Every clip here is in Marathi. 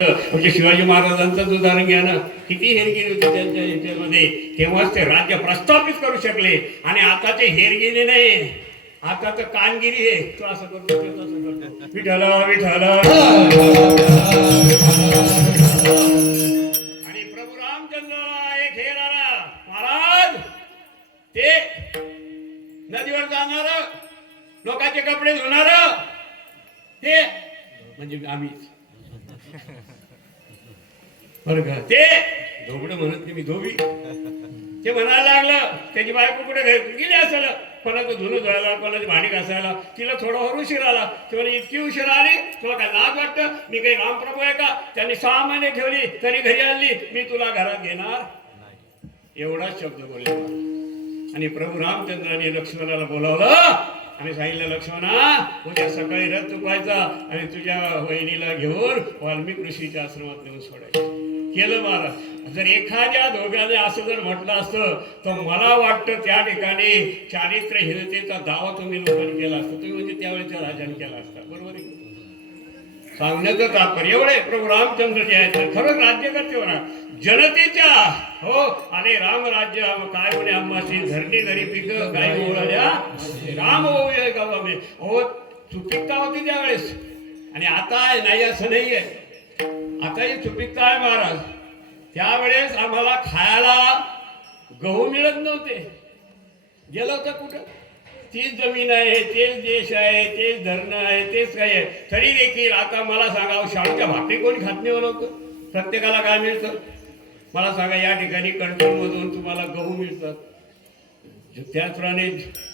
म्हणजे शिवाजी महाराजांचंच उदाहरण घ्या ना, किती हेरगिरी होती त्यांच्या याच्यामध्ये. तेव्हाच ते राज्य प्रस्थापित करू शकले. आणि आता ते हेरगिरी नाही, आता तर कानगिरी आहे. तो असं करतो, तो तसं करतो, विठ्ठला विठ्ठला. आणि प्रभू रामचंद्र एक हेर आला महाराज, ते नदीवर जाणार, लोकांचे कपडे धुणार, ते म्हणजे आम्हीच बरं का. ते धोबडं म्हणत मी धोबी. ते म्हणायला लागलं त्याची बायको कुठे गेली असेल, कोणाचं धुणं धुवायला, कोणाची भांडी घासायला. तिला थोडावर उशीर आला. ती म्हणे इतकी उशीर आली, तुला काय लाज वाटतं? मी काही रामप्रभू आहे का? त्यांनी 6 महिने ठेवली तरी घरी आणली, मी तुला घरात घेणार. एवढाच शब्द बोलले. आणि प्रभू रामचंद्राने लक्ष्मणाला बोलावलं आणि सांगितलं, लक्ष्मणा उद्या सकाळी रथ चुकवायचा आणि तुझ्या वहिनीला घेऊन वाल्मिक ऋषीच्या आश्रमात नेऊन सोडायचं. केलं महाराज. जर एखाद्या दोघांनी असं जर म्हटलं असतं तर मला वाटतं त्या ठिकाणी चारित्र्यहीनतेचा दावा तुम्ही लोकांनी केला असता. तुम्ही म्हणजे त्यावेळेच्या राजाने केला असता. बरोबर आहे. सांगण्याचं तात्पर्य एवढे प्रभू रामचंद्र जे आहेत खरंच राज्यकर्ते होणार जनतेच्या. हो. आणि राम राज्य काय म्हणे आम्हाची धरणी धरी पिक गाई ओळल्या राम होऊया गावामध्ये. हो चुपिकता होती त्यावेळेस. आणि आता नाही असं नाहीये. आताही चुपिकता आहे महाराज. त्यावेळेस आम्हाला खायला गहू मिळत नव्हते. गेलं होतं कुठं? तीच जमीन आहे, तेच देश आहे, तेच धरणं आहे, तेच काही आहे. तरी देखील आता मला सांगा, शाळेच्या भाकरी कोणी खात नाही लोक. प्रत्येकाला काय मिळतं मला सांगा. या ठिकाणी कंट्रोलमधून तुम्हाला गहू मिळतात, त्याचप्रमाणे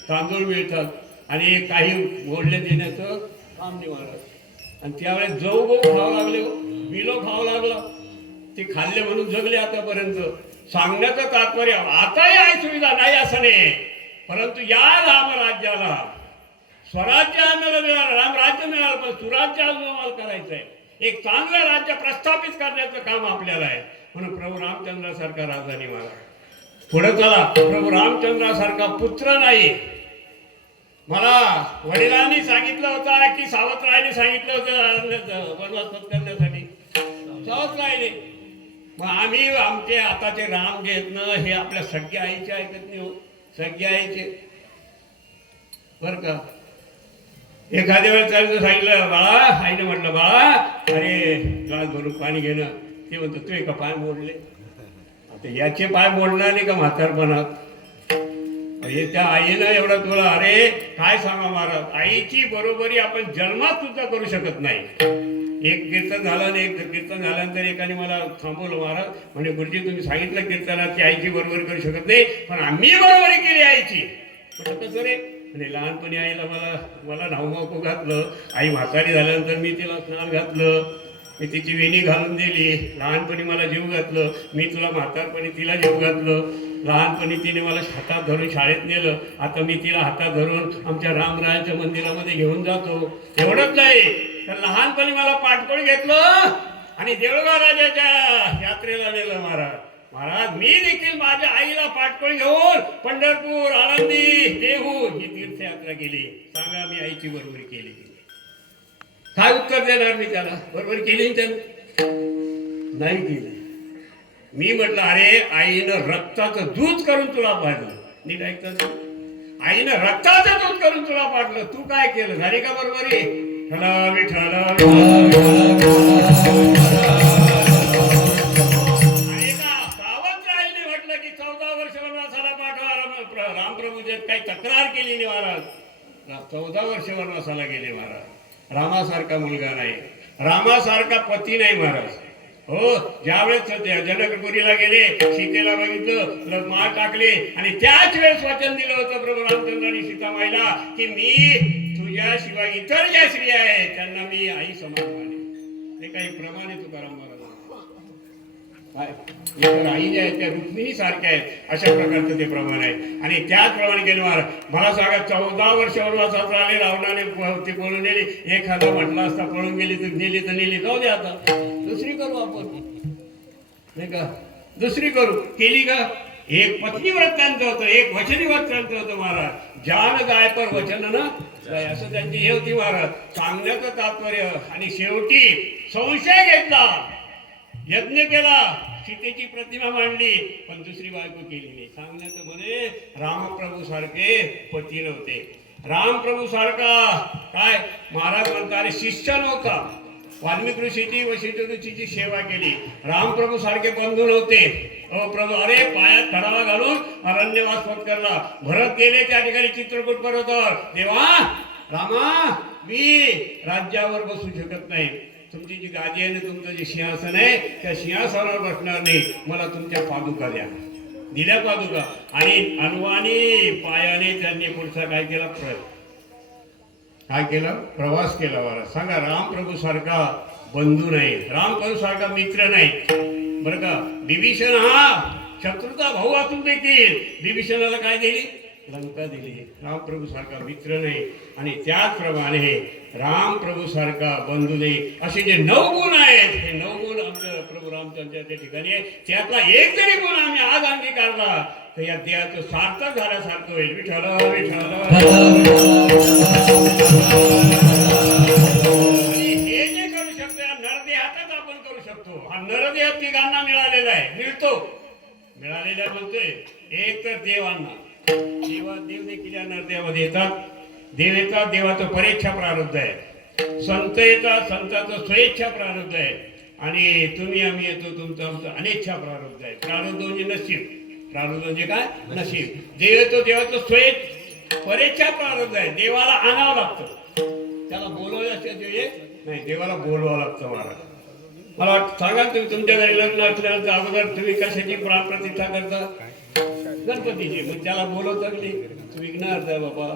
तांदूळ मिळतात आणि काही मोडले देण्याचं काम नाही महाराज. आणि त्यावेळेस जऊ गहू खावं लागले, बिलो खावं लागलं. ते खाल्ले म्हणून जगले आतापर्यंत. सांगण्याचं तात्पर्य आताही आहे सुविधा, नाही असं नाही. परंतु या रामराज्याला स्वराज्य आम्हाला मिळालं, रामराज्य मिळालं, पण सुराज्य आम्हाला करायचं आहे. एक चांगलं राज्य प्रस्थापित करण्याचं काम आपल्याला आहे. म्हणून प्रभू रामचंद्रासारखा राजा नाही मला. पुढे चला. प्रभू रामचंद्रासारखा पुत्र नाही. मला वडिलांनी सांगितलं होतं की सावत्ररायने सांगितलं होतं वनवास करण्यासाठी. सावत्ररायने. मग आम्ही आमचे आताचे राम जे आहेत ना, हे आपल्या सगळ्या आईचे ऐकत नाही हो. सगळ्या आईचे बर का. एखाद्या वेळेस सांगितलं बाळा, आईने म्हटलं बाळा अरे ग्लास भरून पाणी घेणं. ते म्हणतो तू एका पाय मोडले. आता याचे पाय मोडणार नाही का म्हातारपणात? हे त्या आईनं एवढा तुला अरे काय सांगा महाराज. आईची बरोबरी आपण जन्मात सुद्धा करू शकत नाही. एक कीर्तन झालं आणि एक कीर्तन झाल्यानंतर एकाने मला थांबवलं महाराज. म्हणजे गुरुजी तुम्ही सांगितलं कीर्तनात की आईची बरोबरी करू शकत नाही, पण आम्ही बरोबरी केली आईची. म्हटलं कसं रे? म्हणजे लहानपणी आईला मला नावमाकू घातलं. आई म्हातारी झाल्यानंतर मी तिला स्नान घातलं, मी तिची वेणी घालून दिली. लहानपणी मला जीव घातलं, मी तुला म्हातारपणी तिला जीव घातलं. लहानपणी तिने मला हातात धरून शाळेत नेलं, आता मी तिला हातात धरून आमच्या रामरायाच्या मंदिरामध्ये घेऊन जातो. एवढंच नाही तर लहानपणी मला पाठपोळ घेतलं आणि देऊळगाव राजाच्या यात्रेला नेलं महाराज. महाराज मी देखील माझ्या आईला पाठपोळ घेऊन पंढरपूर, आळंदी, देहू ही तीर्थयात्रा केली. सांगा मी आईची बरोबरी केली काय उत्तर देणार मी त्याला? बरोबर केली त्यानं? नाही केली. मी म्हटलं अरे आईनं रक्ताचं दूध करून तुला पाडलं. नीट ऐकतं? आईनं रक्ताचं दूध करून तुला पाडलं, तू काय केलं? झाली का बरोबरी? ठला विठला. सावंतरायने म्हटलं की 14 वर्ष वनवासाला पाठवा. रामप्रभूचे काही तक्रार केली नाही महाराज. 14 वर्ष वनवासाला गेले महाराज. रामासारखा मुलगा नाही, रामासारखा पती नाही महाराज. हो. ज्यावेळेस जनकपुरीला गेले, सीतेला बघितलं, माळ टाकले आणि त्याच वेळेस वचन दिलं होतं प्रभू रामचंद्रांनी सीतामाईला की मी तुझ्याशिवाय इतर ज्या स्त्रिया आहेत त्यांना मी आई समान माने. ते काही प्रमाणे तुकाराम महाराज आई ज्या आहेत त्या रुक्मिणी सारख्या आहेत, अशा प्रकारचं ते प्रमाण आहे. आणि त्याचप्रमाणे गेले महाराज. मला सांगा 14 वर्ष वनवासात आले, रावणाने ते पळून नेली. एखादा म्हटलं असता पळून गेली तर नेली जाऊ दे, आता दुसरी करू आपण नाही का? दुसरी करू. केली का? एक पत्नी व्रत त्यांचं होतं, एक वचनी व्रत त्यांचं होतं महाराज. जान जाय पर वचन ना काय असं त्यांची हे होती महाराज सांगण्याचं तात्पर्य. आणि शेवटी संशय घेतला, यज्ञ केला, सीतेची प्रतिमा मांडली, पण दुसरी बायको केली नाही. सांगण्याचं म्हणे रामप्रभू सारखे पती नव्हते. रामप्रभू सारखा काय महाराज म्हणतात शिष्य नव्हता. वाल्मिकी ऋषीची वशिष्ठ ऋषीची सेवा केली. रामप्रभू सारखे बंधू नव्हते. प्रभू अरे पायात खडावा घालून अरण्यवास पत्करला. भरत गेले त्या ठिकाणी चित्रकूट पर्वतावर. देवा रामा मी राज्यावर बसू शकत नाही. तुमची जी गादी आहे ना, तुमचं जे सिंहासन आहे त्या सिंहासनावर बसणार नाही. मला तुमच्या पादुका द्या. दिल्या पादुका. आणि अनवाणी पायाने त्यांनी पुढचा काय केला काय केलं प्रवास केला. बरं सांगा रामप्रभू सारखा बंधू नाही, रामप्रभू सारखा मित्र नाही बरं का. विभीषण हा शत्रूचा भाऊ असून देखील विभीषणाला काय दिली लंका दिली. रामप्रभू सारखा मित्र नाही. आणि त्याचप्रमाणे रामप्रभू सारखा बंधू नाही. असे जे 9 गुण आहेत हे 9 गुण आमच्या प्रभू रामचंद्राच्या ठिकाणी आहे. त्यातला एक जरी गुण आम्ही आज अंगीकारला तर या देहाचं सार्थक झाल्यासारखं होईल. विठ्ठल विठ्ठल. हे जे करू शकतो या नरदेहातच आपण करू शकतो. हा नरदेह तिघांना मिळालेला आहे. मिळालेला म्हणतोय. एक तर देवांना देव देखील या नरदेहामध्ये येतात. देव येतात, देवाचं परेच्छा प्रारब्ध आहे. संत येतात, संतांचं स्वेच्छा प्रारब्ध आहे. आणि तुम्ही आम्ही येतो, तुमचं आमचं अनिच्छा प्रारब्ध आहे. प्रारब्ध म्हणजे नशीब. प्रारब्ध म्हणजे काय नशीब. देव येतो, देवाचं स्वेच्छ परेच्छा प्रारब्ध आहे. देवाला आणावं लागतं, त्याला बोलवल्याशिवाय नाही. देवाला बोलवावं लागतं. मला सांगा तुम्ही तुमच्या घरी लग्न असल्यानंतर अगोदर तुम्ही कशाची प्राणप्रतिष्ठा करता गणपतीची. मग त्याला बोलवता की तुम्ही विघ्नहर्ता बाबा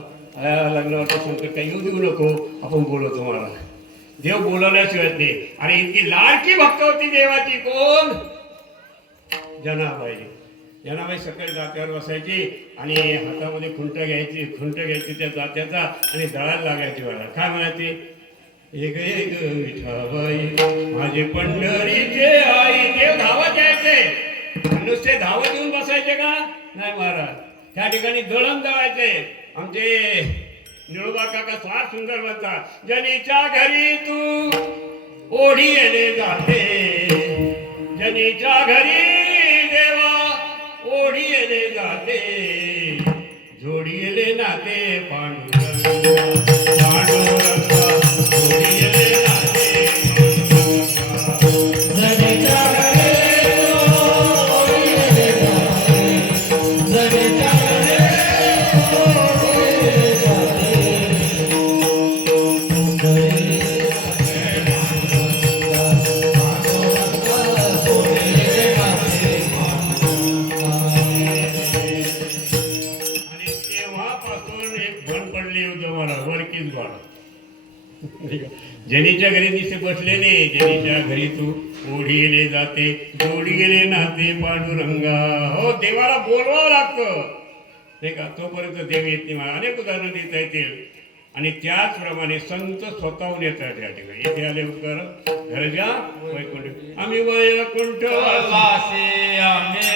लग्नावरचं संकट काही येऊ देऊ नको, आपण बोलवतो. मला देव बोलवल्याशिवाय नाही. आणि इतकी लाडकी भक्त होती देवाची. कोण जनाबाई. जनाबाई सकाळी जात्यावर बसायची आणि हातामध्ये खुंट घ्यायची त्या जात्याचा आणि दळायला लागायची. मला काय म्हणायची एक एक विठाबाई माझे पंढरीचे आई. देव धावत यायचे. नुसते धावत येऊन बसायचे का नाही महाराज. त्या ठिकाणी दळण दळायचे. आमचे निळोबा काका फार सुंदर म्हणतात. जनीच्या घरी तू ओढी येणे जाते, जनीच्या घरी देवा ओढी येणे जाते, जोडी येले नाते पांडुरंगा पांडुरंगा जोडी येले नाते जनीच्या घरी ओढी येणे जाते, जनीच्या जनीच्या घरी दिसे बसलेले, जनीच्या घरी तू ओढी गेले जाते, जोडी गेले नाते पांडुरंगा. हो देवाला बोलवावं लागतं नाही का, तोपर्यंत देव येत नाही. अनेक उदाहरणं देता येतील. आणि त्याचप्रमाणे संत स्वतःहून येतात या ठिकाणी. इथे आले कर घरच्या वैकुंठ आम्ही वैकुंठ वासे आम्ही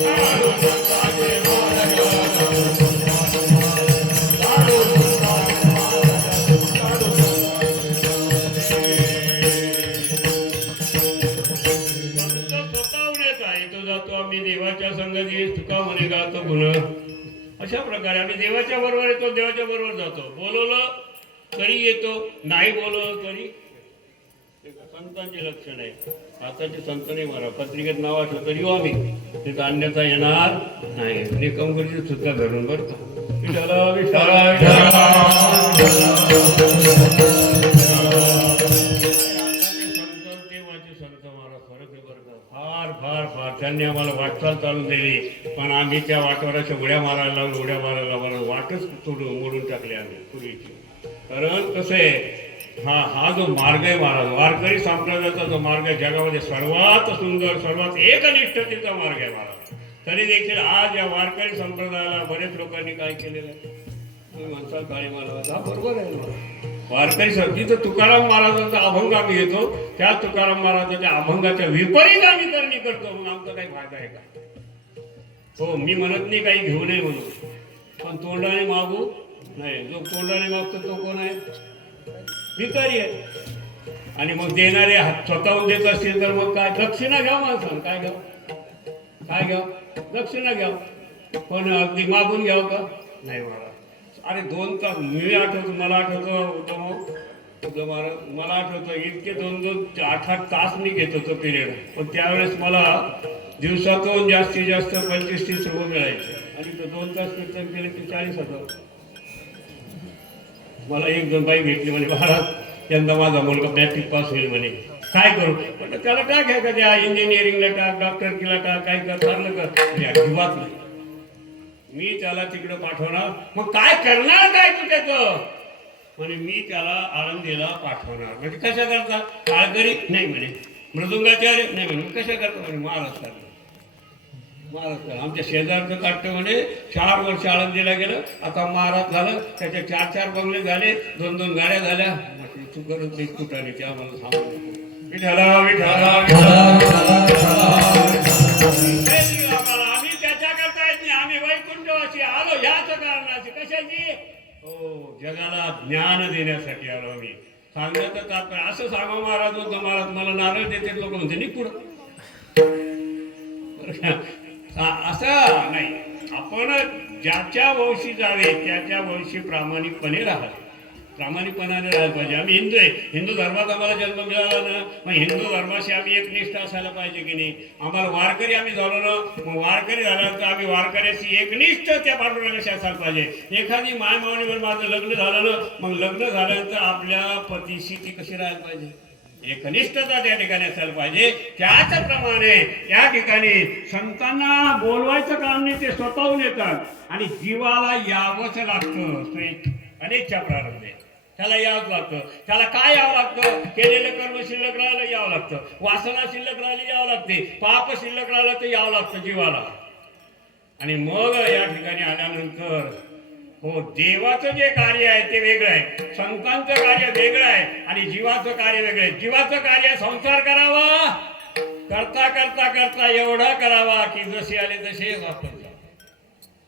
स्वतःहून येता येतो जातो आम्ही देवाच्या संगती तुका म्हणे गातो गुण. अशा प्रकारे आम्ही देवाच्या बरोबर येतो, देवाच्या बरोबर जातो. बोलवलं तरी येतो, नाही बोलवलं तरी. संतांचे लक्षण आहे. आताचे संत नाही मला पत्रिकेत नाव असलं तरी येऊ आम्ही, तिथं अन्यथा येणार नाही. निकमगडीचं सुद्धा धरून बरं का. विठ्ठला विठ्ठला विठ्ठला. फार फार फार त्यांनी आम्हाला वाटचाल चालून दिली, पण आम्ही त्या वाटेवर अशा उड्या मारायला लागलो, उड्या मारायला लागलो. वाटच सोडून मोडून टाकली आम्ही पूर्वीची. कारण कसं आहे, हा जो मार्ग आहे महाराज, वारकरी संप्रदायाचा जो मार्ग आहे, जगामध्ये सर्वात सुंदर, सर्वात एकनिष्ठतेचा मार्ग आहे महाराज. तरी देखील आज या वारकरी संप्रदायाला बरेच लोकांनी काय केलेलं आहे. तुम्ही म्हणसाल काळी महाराज, हा बरोबर आहे ना. वारकरी जिथं तुकाराम महाराजांचा अभंग आम्ही घेतो, त्या तुकाराम महाराजांच्या अभंगाच्या विपरीत आम्ही करणी करतो, मग आमचा काही फायदा आहे का? हो, मी म्हणत नाही काही घेऊ नये म्हणून, पण तोंडाने मागू नाही. जो तोंडाने मागतो तो कोण आहे? भिकारी आहे. आणि मग देणारे स्वतःहून देत असतील तर मग काय दक्षिणा घ्या माणसानं. काय घ्याव? काय घ्याव? दक्षिणा घ्याव. पण अगदी मागून घ्याव का? नाही महाराज. अरे 2 तास मी आठवतो, मला आठवतो महाराज, मला आठवतं इतके 2-2, 8-8 तास मी घेत होतो पिरियड. पण त्यावेळेस मला दिवसातून जास्तीत जास्त 25-30 रुपये मिळायचे. आणि तो 2 तास कीर्तन केले की 40,000. मला एक जण बाई भेटली म्हणे, महाराज यंदा माझा मुलगा मॅट्रिक पास होईल म्हणे, काय करू? म्हटलं त्याला टाक आहे का, त्या इंजिनिअरिंगला टाक, डॉक्टरकीला टाक, काय कर, ठरलं कर. अजिबात नाही, मी त्याला तिकडं पाठवणार. मग काय करणार काय तू त्याचं? म्हणे मी त्याला आळंदीला पाठवणार. म्हणजे कशा करता? काळकरी नाही म्हणे, मृदुंगाचार्य नाही म्हणे, कशा करता? म्हणे महाराष्ट्राला. महाराष्ट्र आमच्या शेजारचं काढतं म्हणे, 4 वर्ष आळंदीला गेलं, आता महाराज झालं. त्याचे 4-4 बंगले झाले, 2-2 गाड्या झाल्या. म्हटलं तू करत नाही कुठाने, ते आम्हाला सांगू. विठ्ठला विठ्ठला आम्ही त्याच्या करता येत नाही. आम्ही वैकुंठवासी आलो ह्याच कारणाची. कशाची? हो, जगाला ज्ञान देण्यासाठी आलो आम्ही. सांगण्याचं तात्पर्य असं सांगा महाराज होतं, महाराज मला नारळ देते, लोक म्हणते नाही पुढं. असं नाही. आपण ज्याच्या वंशी जावे त्याच्या वंशी प्रामाणिकपणे राहावे, प्रामाणिकपणाने राहायला पाहिजे. आम्ही हिंदू आहे, हिंदू धर्मात आम्हाला जन्म मिळाला ना, मग हिंदू धर्माशी आम्ही एकनिष्ठ असायला पाहिजे की नाही? आम्हाला वारकरी आम्ही झालो ना, मग वारकरी झाल्यानंतर आम्ही वारकऱ्याशी एकनिष्ठ त्या पांडुरंगाशी असायला पाहिजे. एखादी मायमावणीवर माझं लग्न झालं ना, मग लग्न झाल्यानंतर आपल्या पतीशी ती कशी राहायला पाहिजे? एकनिष्ठता त्या ठिकाणी असायला पाहिजे. त्याचप्रमाणे या ठिकाणी संतांना बोलवायचं काम नाही, ते स्वतःहून येतात. आणि जीवाला यावंच लागतं. तो एक अनेकच्या प्रारंभ आहे, त्याला यावंच लागतं. त्याला काय यावं लागतं? केलेलं कर्म शिल्लक राहिलं यावं लागतं, वासना शिल्लक राहिली यावं लागते, पाप शिल्लक राहिलं तर यावं लागतं जीवाला. आणि मग या ठिकाणी आल्यानंतर हो, देवाचं जे कार्य आहे ते वेगळं आहे, संतांचं कार्य वेगळं आहे, आणि जीवाचं कार्य वेगळं आहे. जीवाचं कार्य संसार करावा, करता करता करता एवढा करावा की जसे आले तसे वापर.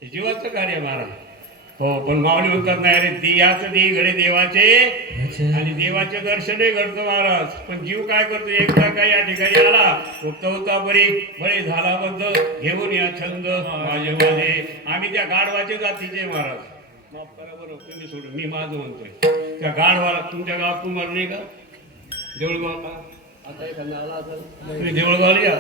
जीवाचं कार्य महाराज. हो, पण माऊली म्हणतात नाही अरे दियाचं दे घडे देवाचे, आणि देवाचे दर्शनही घडतं महाराज. पण जीव काय करतो? एकदा काय या ठिकाणी आला, होता होता बरे झाला बद्द घेऊन या छंद माझे माझे. आम्ही त्या गाढवाच्या जातीचे महाराज, माफ करा बरं तुम्ही सोडून, मी माझं म्हणतोय. त्या गाढवाला तुमच्या गावात कुमार नाही का? देऊळगाव आता एखादा आला असेल, तुम्ही देऊळगावला या.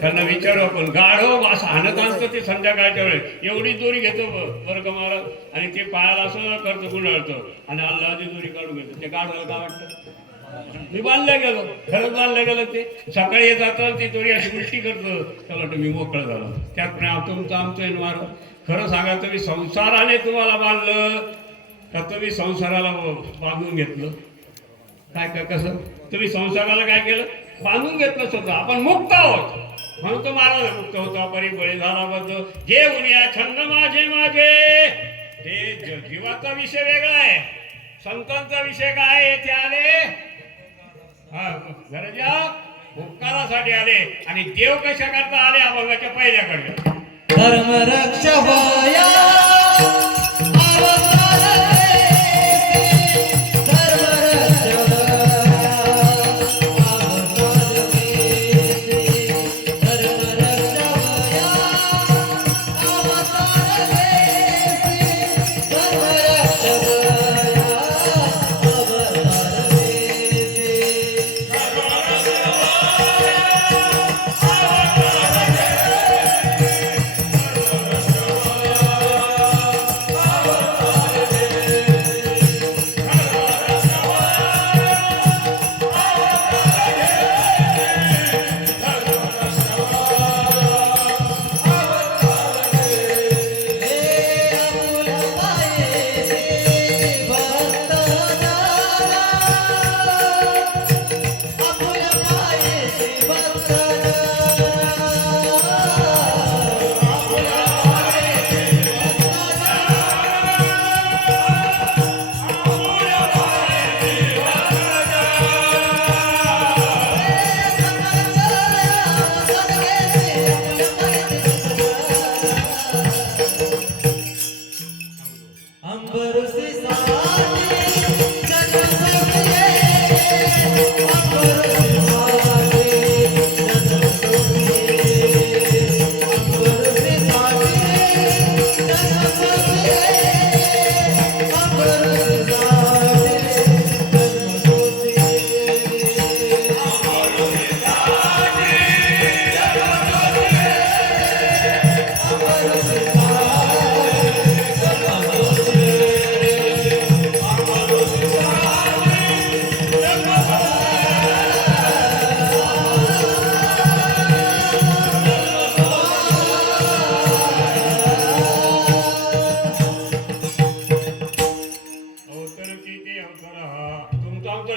त्यांना विचारू आपण. गाढव असं हाणत आणतं ते संध्याकाळच्या वेळेस, एवढी दोरी घेतो बरं का महाराज, आणि ते पायाला असं करतं गुंडाळतं, आणि अल्लाची दोरी काढून घेतो. ते गाढवाला काय वाटतं? मी बांधल्या गेलो, खरंच बांधल्या गेलं. ते सकाळी जातं, ती दोरी अशी उलटी करतं, त्याला वाटतं मी मोकळं झालो. त्याप्रमाणे तुमचं आमचं महाराज. खरं सांगा, तुम्ही संसाराने तुम्हाला बांधलं का तुम्ही संसाराला बांधून घेतलं? काय काय कसं? तुम्ही संसाराला काय केलं? बांधून घेतलं स्वतः. आपण मुक्त आहोत म्हणून तो महाराज मुक्त होता. परी बळी झाला बद्ध जे उनिया छंद माझे माझे. हे जीवाचा विषय वेगळा आहे, संतांचा विषय काय आहे ते आले. हा, घराच्या उपकारासाठी आले आणि देव कशा करता आले अभंगाच्या पहिल्याकडे. धर्म रक्षया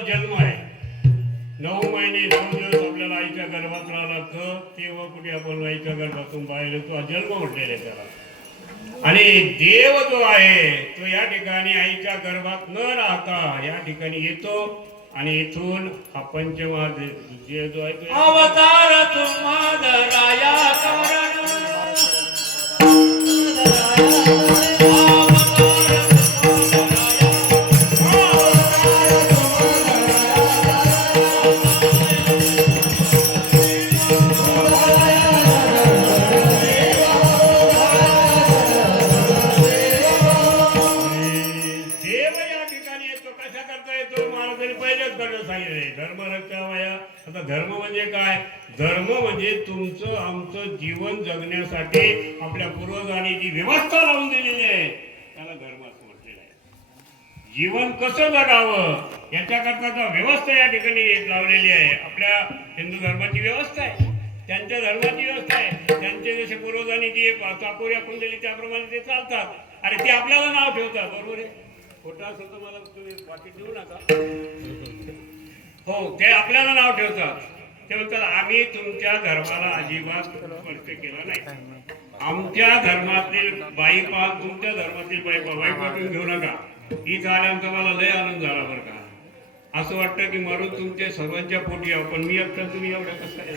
जन्म आहे. 9 महिने 9 दिवस आपल्याला आईच्या गर्भात राहावं लागतं. तेव्हा कुठे आपण आईच्या गर्भातून बाहेर येतो. जन्म म्हटलेला आहे त्याला. आणि देव जो आहे तो या ठिकाणी आईच्या गर्भात न राहता या ठिकाणी येतो आणि इथून हा पंचमहादेव जो आहे तो अवतार तुम्हादराया कारण धर्म म्हणजे काय? धर्म म्हणजे तुमचं आमचं जीवन जगण्यासाठी आपल्या पूर्वजांनी जी व्यवस्था लावून दिलेली आहे त्याला धर्म असं म्हटलेलं आहे. जीवन कसं जगावं याच्याकरता जो व्यवस्था या ठिकाणी लावलेली आहे. आपल्या हिंदू धर्माची व्यवस्था आहे, त्यांच्या धर्माची व्यवस्था आहे. त्यांचे जसे पूर्वजांनी जी चाकोरी आपण दिली त्याप्रमाणे ते चालतात आणि ते आपल्याला नाव ठेवतात. बरोबर आहे? खोटं असेल तर मला तुम्ही वाटी देऊ नका. हो, ते आपल्याला नाव ठेवतात. ते म्हणतात आम्ही तुमच्या धर्माला अजिबात स्पर्श केला नाही. आमच्या धर्मातील बाई पान तुमच्या धर्मातील बाई पाठवून घेऊ नका. इथं आल्यानंतर मला लय आनंद झाला बरं का. असं वाटतं की मरून तुमच्या सर्वांच्या पोटी आहो, पण मी एकटा तुम्ही एवढं कसं आहे.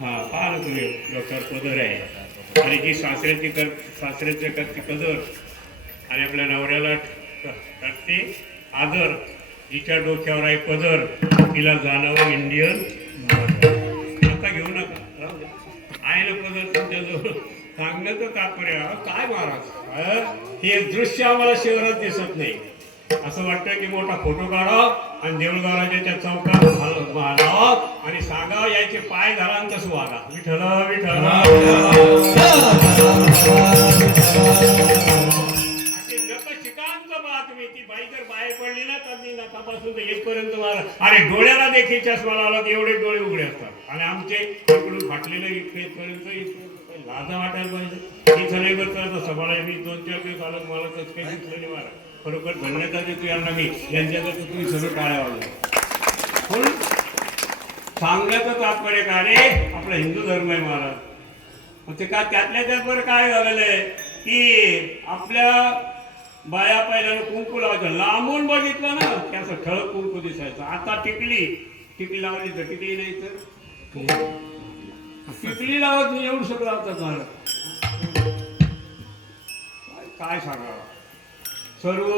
हा पहा ना तुम्ही डॉक्टर पदर आहे आणि जी सासऱ्याचे करते कदर आणि आपल्या नवऱ्याला करते आदर. जिच्या डोक्यावर आहे पदर तिला जाणवं इंडियन. आता घेऊ नका, आहे ना पदर तुमच्याजवळ. सांगण्याचं तात्पर्य काय महाराज हे दृश्य आम्हाला शहरात दिसत नाही. असं वाटतं की मोठा फोटो काढा आणि देऊळगावच्या चौकात घालावा आणि सांगा याचे पाय घाला आणि कसं वागा. विठ्ठल विठ्ठल ती बाई जर बाहेर पडली ना तर मी नकापासून येतपर्यंत मला अरे डोळ्याला देखील चष्मा लावला एवढे डोळे उघडे असतात आणि आमचे इकडून फाटलेलं इथपर्यंत लाजा वाटायला पाहिजे. इथं नाही बसलं सभाला मी 2-4 दिवस आलो मला तसं काही दिसलं नाही. मला खरोखर धन्यता देतो यांना मी. यांच्याकडे तुम्ही सगळं टाळ्या वाजवा. पण सांगण्याचं तात्पर्य काय रे आपला हिंदू धर्म आहे महाराज. मग ते काय त्यातल्या त्यात बरं काय झालेलं आहे की आपल्या बाया पहिल्यानं कुंकू लावायचं. लांबून बघितलं ना की असं ठळक कुंकू दिसायचं. आता टिकली टिकली लावली तर टिकली नाही तर टिकली लावत नाही एवढं सगळं लावतात मला काय सांगावं सर्व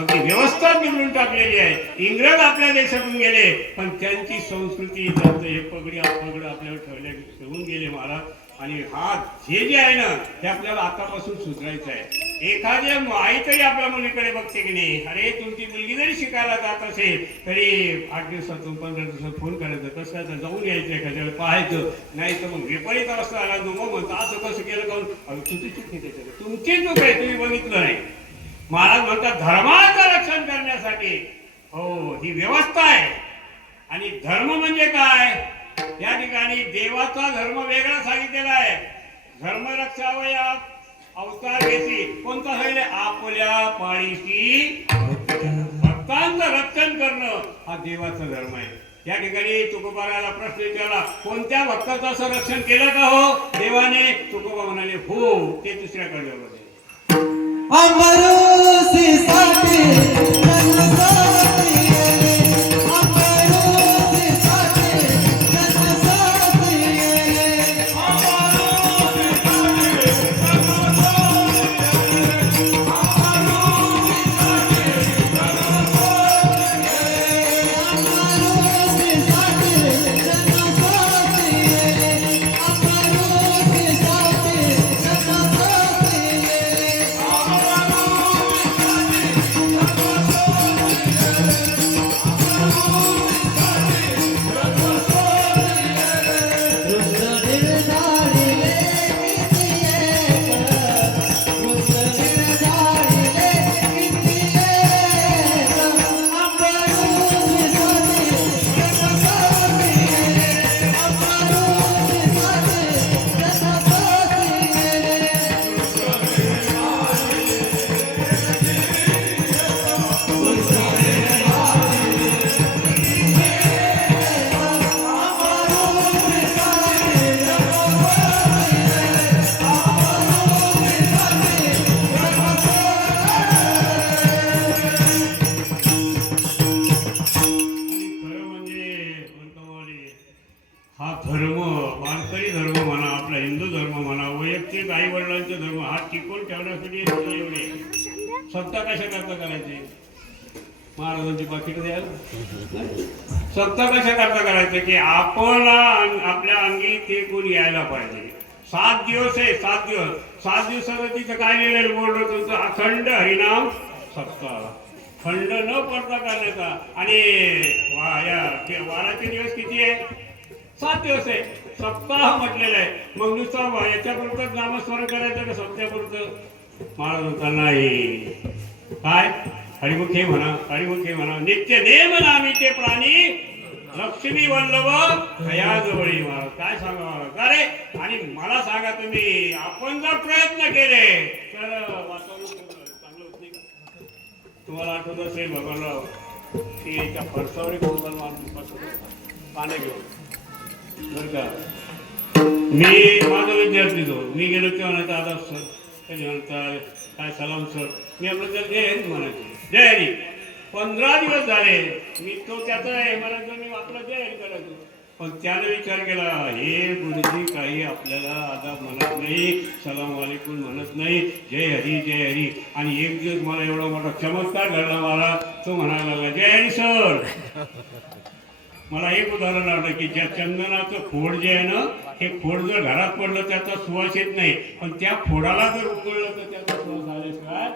अगदी व्यवस्था बिघडून टाकलेली आहे. इंग्रज आपल्या देशातून गेले पण त्यांची संस्कृती त्यांचं हे पगडी आपल्यावर ठेवून गेले महाराज. आणि हा जे आहे ना ते आपल्याला आतापासून सुधारायचं आहे. एखाद्या आई तरी आपल्या मुलीकडे बघते की नाही, अरे तुमची मुलगी जरी शिकायला जात असेल तरी 8 दिवसातून 15 दिवसात फोन करायचं, कसं काय तर जाऊन यायचं, एखाद्या वेळेस पाहायचं. नाही तर मग विपरीत अवस्था आला मग म्हणतो असं कसं केलं काऊन तुझी चूक नाही, त्याच्यात तुमची चूक आहे, तुम्ही बघितलं नाही. महाराज म्हणतात धर्माचं रक्षण करण्यासाठी हो ही व्यवस्था आहे. आणि धर्म म्हणजे काय, या ठिकाणी देवाचा धर्म वेगळा सांगितलेला आहे. धर्म रक्षावया अवतार घेसी कोणता सांगितले, आपल्या पाळीशी भक्तांचं रक्षण करणं हा देवाचा धर्म आहे. या ठिकाणी तुकोबाराला प्रश्न विचारला, कोणत्या भक्ताचं असं रक्षण केलं का हो देवाने? तुकोबा म्हणाले हो, ते दुसऱ्याकडे होते. अमरोसी साठी जनसाती अमरोसी साठी जनसाती अमरोसी साठी हा धर्म वारकरी धर्म म्हणा, आपला हिंदू धर्म म्हणा, वैयक्तिक आई वडिलांचा धर्म हा टिकून ठेवण्यासाठी एवढे सत्ता कशा करता करायचे, महाराजांची पाकिट द्यायला सत्ता कशा करता करायचं की आपण आपल्या अंगी ते गुण यायला पाहिजे. 7 दिवस आहे, 7 दिवस 7 दिवसाचं तिथं काय लिहिलेलं बोर्ड तुमचं, अखंड हरिनाम सप्ताह, खंड न पडता करण्याचा. आणि वाराचे दिवस किती आहे? 7 दिवस आहे. सप्ताह म्हटलेलं आहे. मग नुसतं याच्यापुरतं नामस्मरण करायचं का सप्त्यापुरतं? महाराज म्हणतात नाही, काय हरिमुखे म्हणा, हरिमुखे म्हणा, नित्य नेम नामीचे प्राणी लक्ष्मी वल्लभ जवळी. महाराज काय सांगा महाराज, अरे आणि मला सांगा तुम्ही, आपण जर प्रयत्न केले तर वातावरण चांगलं होत नाही का? तुम्हाला आठवत असेल भगवानराव की त्या फरसावर कोणता माणूस पाणी घेऊन बरं का, मी माझा विद्यार्थी तो, मी गेलो तेव्हा म्हणता आता सर कधी म्हणतात काय सलाम सर, मी आपलं तर जय हिंद म्हणायचे, जय हरी. 15 दिवस झाले मी तो त्याचा आहे म्हणायचो, मी आपलं जय हरी करायचो. पण त्याने विचार केला, हे गुरुजी काही आपल्याला आता म्हणत नाही, सलाम वालेकुम म्हणत नाही, जय हरी जय हरी. आणि एक दिवस मला एवढा मोठा चमत्कार घडला महाराज, तो म्हणायला लागला जय हरी सर. मला एक उदाहरण आलं की ज्या चंदनाचं खोड जे आहे ना, हे खोड जर घरात पडलं त्याचा सुवास येत नाही, पण त्या खोडाला जर उकळलं तर त्याचा सुवास आल्याशिवाय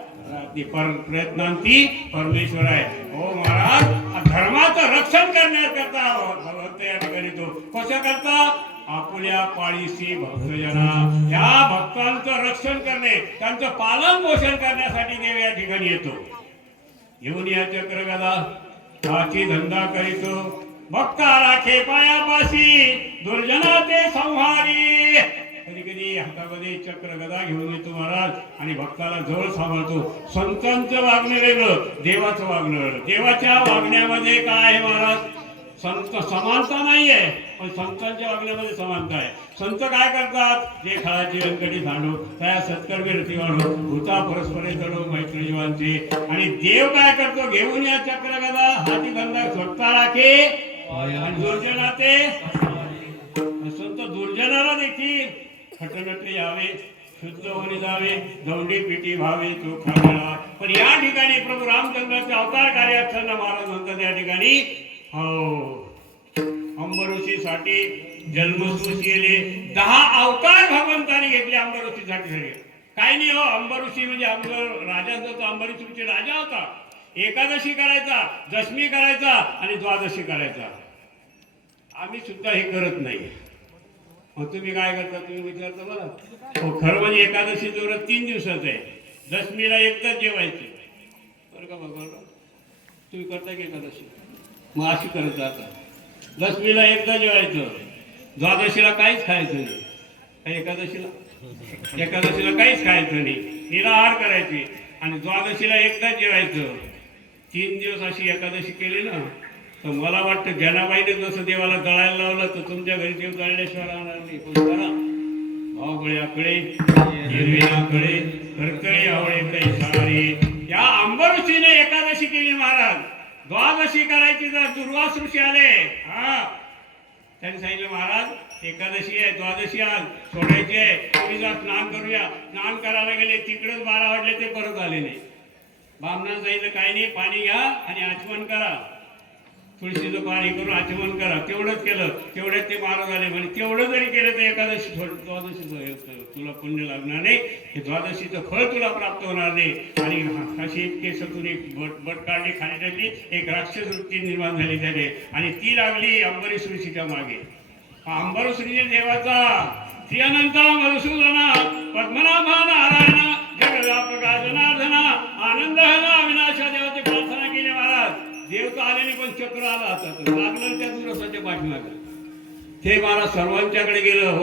प्रयत्नांती परमेश्वर आहे. हो महाराज, धर्माचं रक्षण करण्याकरता भगवंत या ठिकाणी तो कशा करता, आपल्या पाळीशी भक्तजना, या भक्तांचं रक्षण करणे, त्यांचं पालन पोषण करण्यासाठी देव या ठिकाणी येतो. घेऊन या चक्रगदा हाची धंदा करीतो, भक्ता राखे पायापाशी, दुर्जना ते संहारी. कधी कधी हातामध्ये चक्र गदा घेऊन येतो महाराज आणि भक्ताला जवळ सांभाळतो. संतांचं वागणं वेगळं, देवाचं वागणं वेगळं. देवाच्या वागण्यामध्ये काय आहे महाराज, संत समानता नाहीये, पण संतांच्या वागण्यामध्ये समानता आहे. संत काय करतात, जे खळाची व्यंकटी सांडू त्या सत्कर्मी रती वाढू, भूता परस्परे जडो मैत्री जीवांचे. आणि देव काय करतो, घेऊन या चक्रगदा हाती धंदा स्वतः राखे आणि दुर्जना ते संत दुर्जनाला देखील खटनटे यावे, शुद्ध होणे जावे, दौंडी पिटी व्हावे तो खावेळा. पण या ठिकाणी प्रभू रामचंद्राचे अवतार कार्य असताना महाराज म्हणतात या ठिकाणी हो अंबऋषीसाठी जन्मसूस केले. 10 अवतार भगवंताने घेतले अंबऋषीसाठी सगळे. काही नाही हो, अंबऋषी म्हणजे अंबर राजा जो तो अंबरीषीचे राजा होता. एकादशी करायचा, दशमी करायचा आणि द्वादशी करायचा. आम्ही सुद्धा हे करत नाही. मग तुम्ही काय करता? तुम्ही विचारता मला. हो, खरं म्हणजे एकादशी व्रत 3 दिवसाचं आहे. दशमीला एकदाच जेवायचं बरं का भगवान. तुम्ही करता की एकादशी? मग अशी करत आता दशमीला एकदा जेवायचं, द्वादशीला काहीच खायचं नाही. काय एकादशीला काहीच खायचं नाही, निराहार करायची आणि द्वादशीला एकदाच जेवायचं. 3 दिवस अशी एकादशी केली ना तर मला वाटतं जनाबाईने जसं देवाला जळायला लावलं तर तुमच्या घरी देव जळल्याशिवाय राहणार नाही. पण करा भावगळे आकडे हिरवे आकडे करकळे आवळे काही सारे. या अंबऋषीने एकादशी केली महाराज. द्वादशी करायची तर दुर्वास ऋषी आले. हा त्यांनी सांगितलं महाराज एकादशी आहे, द्वादशी आज सोडायची आहे, तुम्ही जा स्नान करूया. स्नान करायला गेले, तिकडेच 12 वाजले, ते परत आले नाही. बामणानं सांगितलं काही नाही, पाणी घ्या आणि आचमन करा, तुळशीचं पाणी करून आचमन करा. तेवढंच केलं, तेवढ्यात ते महाराज आले. म्हणजे तेवढं जरी केलं तर एकादशी द्वादशीचं तुला पुण्य लागणार नाही, हे द्वादशीचं फळ तुला प्राप्त होणार नाही. आणि अशी इतके सतून एक बट काढली, खाली टाकली, एक राक्षस वृत्ती निर्माण झाली त्याने आणि ती लागली अंबरीश ऋषीच्या मागे. अंबरीश ऋषी देवाचा श्री अनंत मधुसूदना पद्मनाभा नारायण जगव्यापका जनार्दना आनंद अविनाशा देवाची प्रार्थना केली महाराज. देव तर आले नाही पण चक्र आला होता, लागलं त्या दुरसाच्या पाठीमागे. ते महाराज सर्वांच्याकडे गेलं.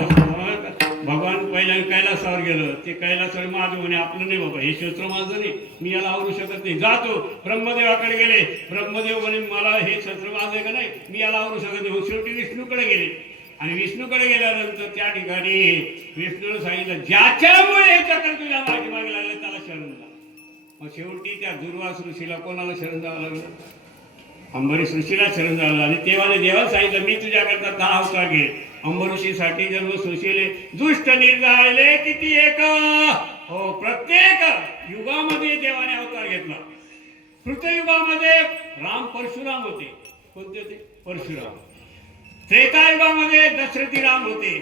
भगवान पहिल्या कैलासावर गेलं. ते कैलासावर माझं म्हणे आपलं नाही बाबा, हे शस्त्र माझं नाही, मी याला आवरू शकत नाही, जातो. ब्रह्मदेवाकडे गेले. ब्रह्मदेव म्हणे मला हे शस्त्र माझं आहे का नाही, मी याला आवरू शकत नाही. शेवटी विष्णूकडे गेले आणि विष्णूकडे गेल्यानंतर त्या ठिकाणी विष्णूने सांगितलं ज्याच्यामुळे हे चक्र तुझ्या मागे लागलं त्याला शरण जा. मग शेवटी त्या दुर्वास ऋषीला कोणाला शरण जावं लागलं? अंबरीश ऋषीला शरण जावं. आणि तेव्हा देवाला सांगितलं मी तुझ्याकरता 10 अवतार घे. अंबऋषीसाठी जन्म सुशीले दुष्ट निर्जाळले किती एक. हो, प्रत्येक युगामध्ये देवाने अवतार घेतला. कृतयुगामध्ये राम परशुराम होते. कोणते होते? परशुराम. त्रेतायुगामध्ये दशरथी राम होते.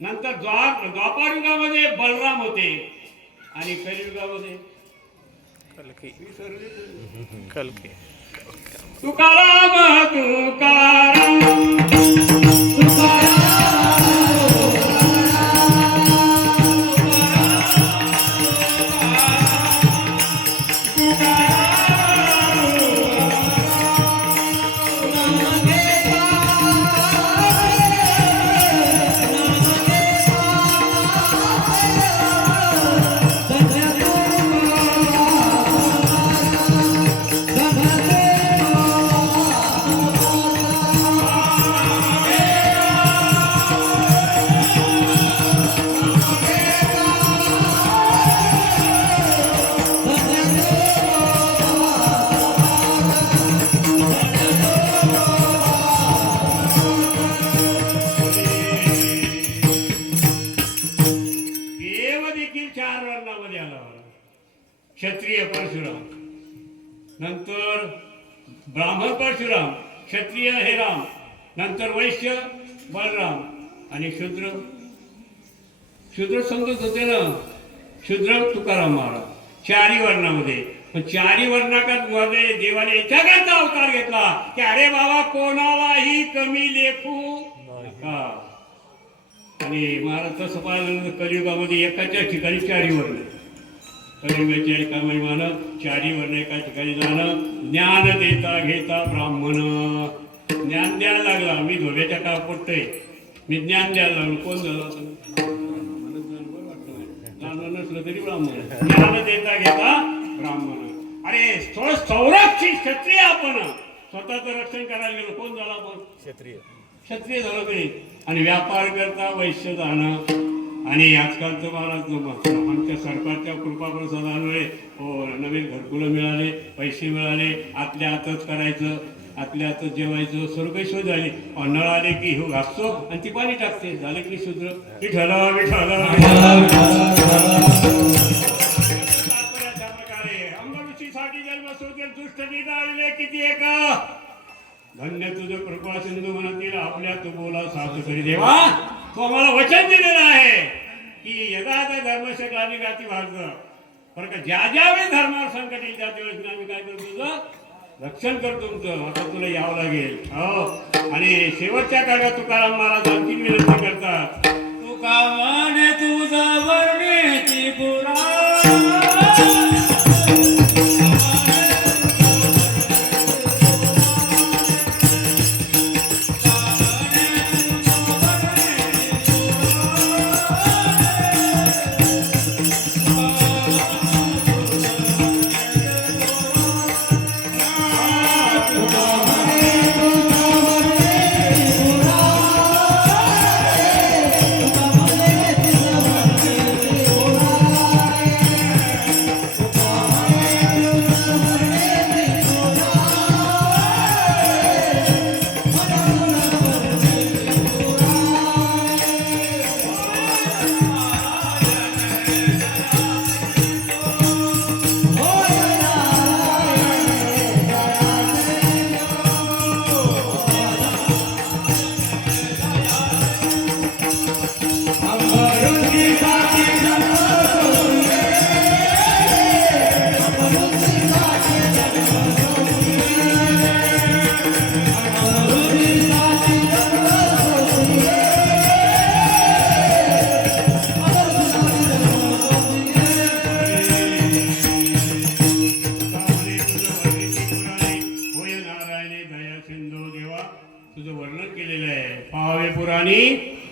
नंतर द्वापार युगामध्ये बलराम होते आणि कलियुगामध्ये कलकी तुकाराम तुकाराम क्षत्रिय परशुराम, नंतर ब्राह्मण परशुराम, क्षत्रिय हे राम, नंतर वैश्य बलराम आणि शूद्र समजत होते ना, शूद्र तुकाराम महाराज. 4 वर्णामध्ये. पण 4 वर्णामध्ये देवाने याच्याकरता अवतार घेतला की अरे बाबा कोणालाही कमी लेखू नका. आणि महाराज तसं पाहिलं कलियुगामध्ये एकाच्या ठिकाणी 4 वर्ण. कलियुगाच्या एका महिमानं 4 वर्ण एका ठिकाणी जाणं. ज्ञान देता घेता ब्राह्मण. ज्ञान द्यायला लागला. मी धोब्याच्या का पडतोय, मी ज्ञान द्यायला लागलो. कोण झालं जाणं नसलं तरी ब्राह्मण. ज्ञान देता घेता ब्राह्मण. अरे संरक्षित क्षत्रिय आपण स्वतःचं रक्षण करायला गेलो. कोण झाला आपण? क्षत्रिय झालो तरी. आणि व्यापार करता वैश्य जाणं. आणि आजकालचं महाराज आमच्या सरकारच्या कृपाप्रसादामुळे हो नवीन घरकुलं मिळाले, पैसे मिळाले, आतल्या आतच करायचं. आतल्या आत जेवायचं सर्व सोय झाली. नळ आले की हो घासतो आणि ती पाणी टाकते. झालं की शूद्र विठला विठला तात्पर्याच्या प्रकारे अंबऋषीसाठी जन्म सोडेल दुष्ट निघाले किती एक धन्य तुझं कृपा सिंधू म्हणतील आपल्या तू बोला साधू करी देवा. तो आम्हाला वचन दिलेलं आहे की यदा धर्मशेखानी गाती भागलं बरं का. ज्या ज्यावेळी धर्मावर संकट येईल त्या वेळेस आम्ही काय करतो तुझं रक्षण करतो तुमचं. आता तुला यावं लागेल. हो आणि शेवटच्या काळात तुकाराम महाराज आणखी विनंती करतात. तुका म्हणे तुझा वर्णेची पुरा तुझं वर्णन केलेलं आहे पाहावे पुराणी.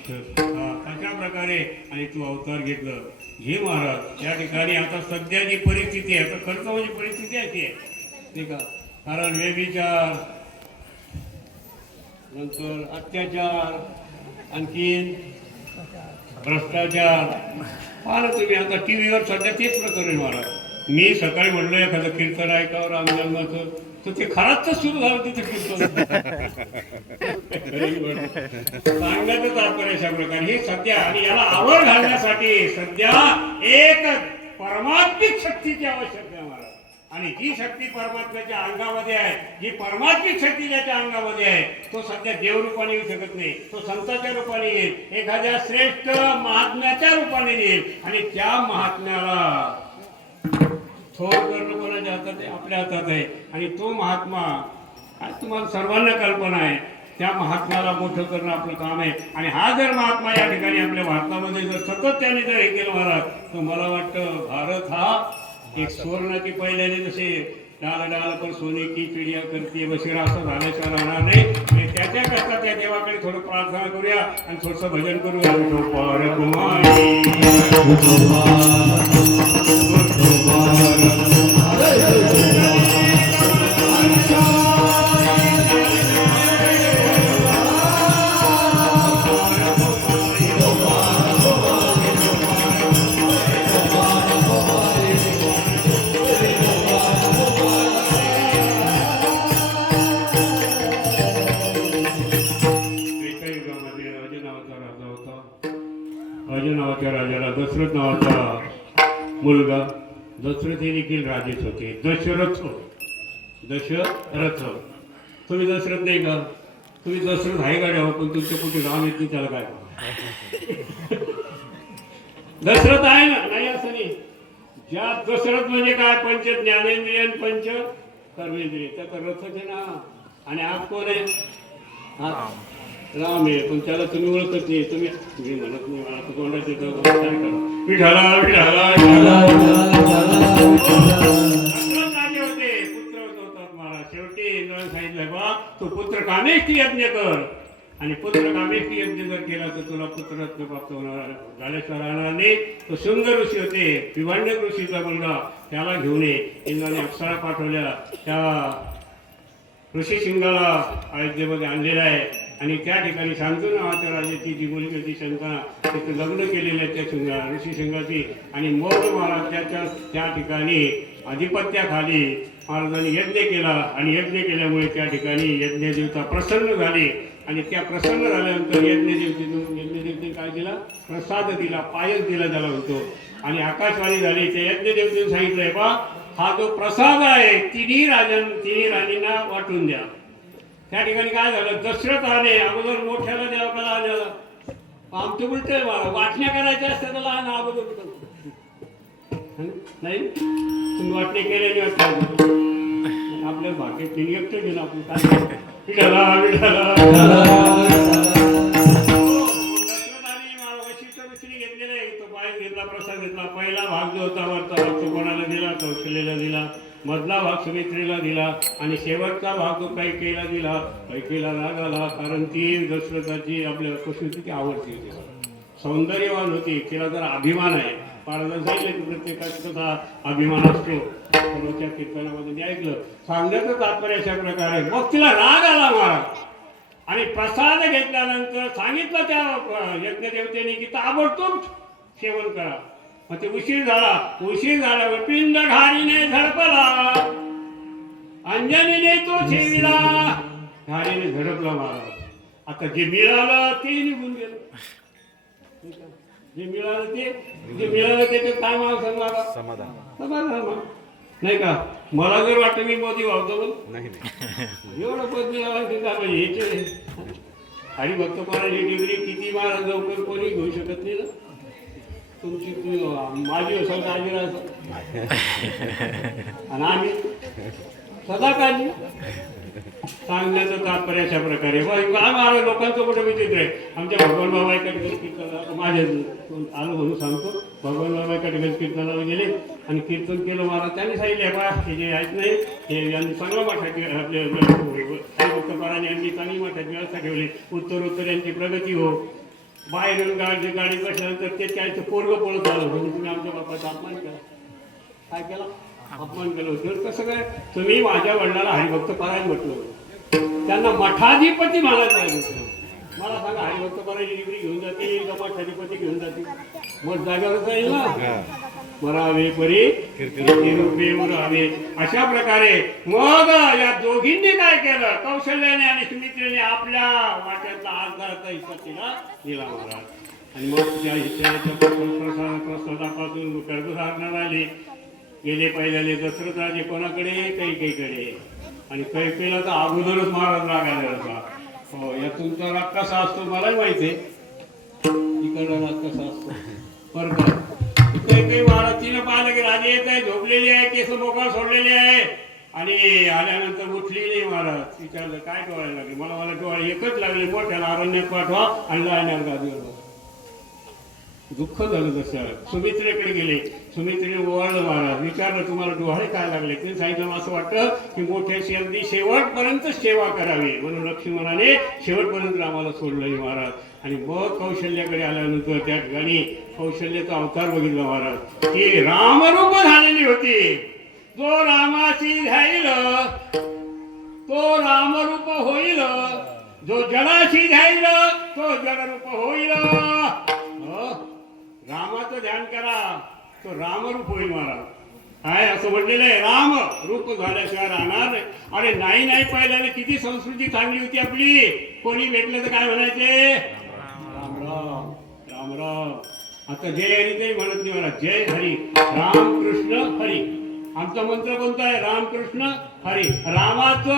अशा प्रकारे आणि तू अवतार घेतलं. हे महाराज या ठिकाणी आता सध्या जी परिस्थिती आहे आता खर्च म्हणजे परिस्थिती अशी आहे ठीक आहे. कारण व्यभिचार नंतर अत्याचार आणखीन भ्रष्टाचार पहा ना तुम्ही. आता टी व्हीवर सध्या तेच प्रकरण महाराज. मी सकाळी म्हणलं एखादं कीर्तन ऐकावं रामजन्माचं तर ते खराच सुरू झालं तिथे कीर्तन. सांगायचं तात्पर्य अशा प्रकारे हे सध्या आणि याला आवड घालण्यासाठी सध्या एक परमात्मिक शक्तीची आवश्यकता आहे महाराज. आणि जी शक्ती परमात्म्याच्या अंगामध्ये आहे जी परमात्मिक शक्ती ज्याच्या अंगामध्ये आहे तो सध्या देवरूपाने येऊ शकत नाही. तो संतांच्या रूपाने येईल. एखाद्या श्रेष्ठ महात्म्याच्या रूपाने येईल आणि त्या महात्म्याला थोर करणं कोणाच्या हातात आहे आपल्या हातात आहे. आणि तो महात्मा आज तुम्हाला सर्वांना कल्पना आहे त्या महात्म्याला मोठं करणं आपलं काम आहे. आणि हा जर महात्मा या ठिकाणी आपल्या भारतामध्ये जर सतत त्याने जर हे केलं महाराज तर मला वाटतं भारत हा एक सुवर्णाची पहिल्याने जसे डाल डाल पर सोने की चिडिया करते बशिरा असं झाल्याशिवाय राहणार नाही. आणि त्याच्याकरता त्या देवाकडे थोडं प्रार्थना करूया आणि थोडंसं भजन करूया. विठोबार कुमारी नावाच्या राजाला दशरथ नावाचा मुलगा. दशरथ हे देखील राजेच होते. दशरथ तुम्ही दशरथ नाही का? तुम्ही दशरथ आहे गाड्या हो पण तुमच्या कुठे राम येत नाही त्याला काय दशरथ आहे ना नाही असं नाही. ज्या दशरथ म्हणजे काय पंच ज्ञानेंद्रिय पंच कर्मेंद्रिय त्याचा रथच ना. आणि आज कोण आहे? हा राम आहे पण त्याला तुम्ही ओळखत नाही. तुम्ही म्हणत नाही मला तू कोणाच येतो विठाला विठाला राजे होते पुत्र होतात महाराज. शेवटी इंद्राने सांगितलं बा तू पुत्र कामेष्टी यज्ञ कर आणि पुत्र कामेष्टी यज्ञ जर केला तर तुला पुत्ररत्न प्राप्त होणार झाल्याशिवाय राहणार नाही. तो सुंदर ऋषी होते पिवांडक ऋषीचा मुलगा त्याला घेऊन ये. इंद्राने अप्सरा पाठवल्या त्या ऋषी सिंगाला अयोध्येमध्ये आणलेला आहे. आणि त्या ठिकाणी शांतनु नावाच्या राजाची जी मुलगी होती शंका तिथे लग्न केलेलं आहे त्या ऋषी सिंगाची. आणि मौर्य महाराज त्या ठिकाणी अधिपत्याखाली महाराजांनी यज्ञ केला आणि यज्ञ केल्यामुळे त्या ठिकाणी यज्ञदेवता प्रसन्न झाली आणि त्या प्रसन्न झाल्यानंतर यज्ञदेवतेने काय दिला? प्रसाद दिला, पायस दिला त्याला म्हणतो. आणि आकाशवाणी झाली. त्या यज्ञदेवतेने सांगितलंय बा, हा जो प्रसाद आहे तिन्ही राणींना वाटून द्या. त्या ठिकाणी काय झालं? दशरथाने अगोदर मोठ्याला द्यावा का लहान्याला? आमचं उलट वाटण्या करायच्या असतात तर लहान अगोदर नाही. तुम्ही वाटणे केल्याने वाटतं आपल्या भाग्यात तिने एकटं घेऊन आपण काय विठाला घेतलेला आहे. तो पाय घेतला, प्रसाद घेतला. पहिला भाग जो होता वरचा भाग तो कोणाला दिला? कौशल्याला दिला. मधला भाग सुमित्रेला दिला आणि शेवटचा भाग जो कैकेयीला दिला. कैकेयीला राग आला, कारण ती दशरथाची आपल्या कशी होती की आवडती होती, सौंदर्यवान होती. तिला जरा अभिमान आहे. महाराजांनी सांगितलं की प्रत्येकाचा कसा अभिमान असतो. सर्वच्या कीर्तनामध्ये ऐकलं. सांगण्याचं तात्पर्य अशा प्रकारे. मग तिला राग आला महाराज आणि प्रसाद घेतल्यानंतर सांगितलं त्या यज्ञदेवतेने की ताबडतोब सेवन करा. मग ते उशीर झाल्यावर पिंड घारीने झडपला, अंजनीने तो ठेविला. घारीने झडपला महाराज. आता जे मिळालं ते निघून गेलं. जे मिळालं त्याच्यात काय माग सांगणार? समाधान नाही का? मला जर वाटतं मी मोदी व्हावतो पण एवढं पद मिळालं ते का पाहिजे. हरिभक्त कोणाची डिग्री किती महाराज लवकर कोणी घेऊ शकत नाही ना. तुमची माझी असेल काळजी राहतं आणि आम्ही सदा काळजी. सांगण्याचं तात्पर्य अशा प्रकारे आम्हाला लोकांचं कुठं विचित्र आहे. आमच्या भगवान बाबा एका ठिकाणी कीर्तनाला माझ्या आलो म्हणून सांगतो. भगवान बाबा एका ठिकाणी कीर्तनाला गेले आणि कीर्तन केलं. महाराज त्यांनी सांगितले बा हे जे आहेत नाही हे यांनी चांगलं मठाची आपल्या हरिभक्तपराने यांनी चांगली मठाची व्यवस्था ठेवली. उत्तर यांची प्रगती हो. बाहेरून गाडी बसल्यानंतर ते त्याचं पोरगं पळत आलं म्हणजे तुम्ही आमच्या बापाचा अपमान केला. काय केला? अपमान केलं होतं. कसं काय? तुम्ही माझ्या वडिलांना हरिभक्त पारायण म्हटलं होतं. त्यांना मठाधिपती म्हणायचं आहे. मला सांगा हरिभक्त पारायण डिग्री घेऊन जातील का मठाधिपती घेऊन जातील? मग जागेवरच जाईल ना. मरावे परी कीर्ती मरावे. अशा प्रकारे मग या दोघींनी काय केलं? कौशल्याने आणि सुमित्रेने आपल्या वाट्यातला अर्धा हिस्सा तिला दिला महाराज. आणि मग त्या प्रसादापासून गर्भधारणा झाली. गेले पहिल्याने दशरथ राजे कोणाकडे? कैकेयीकडे. आणि कैकेयीला तर अगोदरच महाराज रागायला होता. हो, या तुमचा राग कसा असतो मलाही माहिती आहे. इकडला राग कसा असतो बरं का? कैकेयी महाराज तिनं पाहिलं की राजे येत आहे, झोपलेली आहे, केस मोकळा सोडलेली आहे आणि आल्यानंतर उठली नाही. महाराज विचारलं काय डोळायला लागले? मला डोळे एकच लागले. मोठ्याला अरण्यात पाठवा आणि लायण्यात गादीवर. दुःख झालं. तसं सुमित्रेकडे गेले. सुमित्रेने ओवाळलं महाराज. विचारलं तुम्हाला डोहाळे काय लागले? त्यांनी सांगितलं असं वाटतं की मोठ्याशी अगदी शेवटपर्यंत सेवा करावी म्हणून लक्ष्मणाने शेवटपर्यंत आम्हाला सोडलं महाराज. आणि मग कौशल्याकडे आल्यानंतर त्या ठिकाणी कौशल्याचा अवतार बघितला महाराज. ती रामरूप झालेली होती. जो रामाची झाईल तो रामरूप होईल. जो जडाशी झाईल तो जडरूप होईल. रामाचं ध्यान करा तो रामरूप होईल महाराज. काय असं म्हटलेलं आहे? राम रूप झाल्याशिवाय राहणार नाही. अरे नाही पहिल्याने किती संस्कृती चांगली होती आपली. कोणी भेटलं तर काय म्हणायचे? राम राम राम राम. आता जय हरी ते म्हणत नाही महाराज. जय हरी रामकृष्ण हरी. आमचा मंत्र कोणता आहे? रामकृष्ण हरी. रामाचा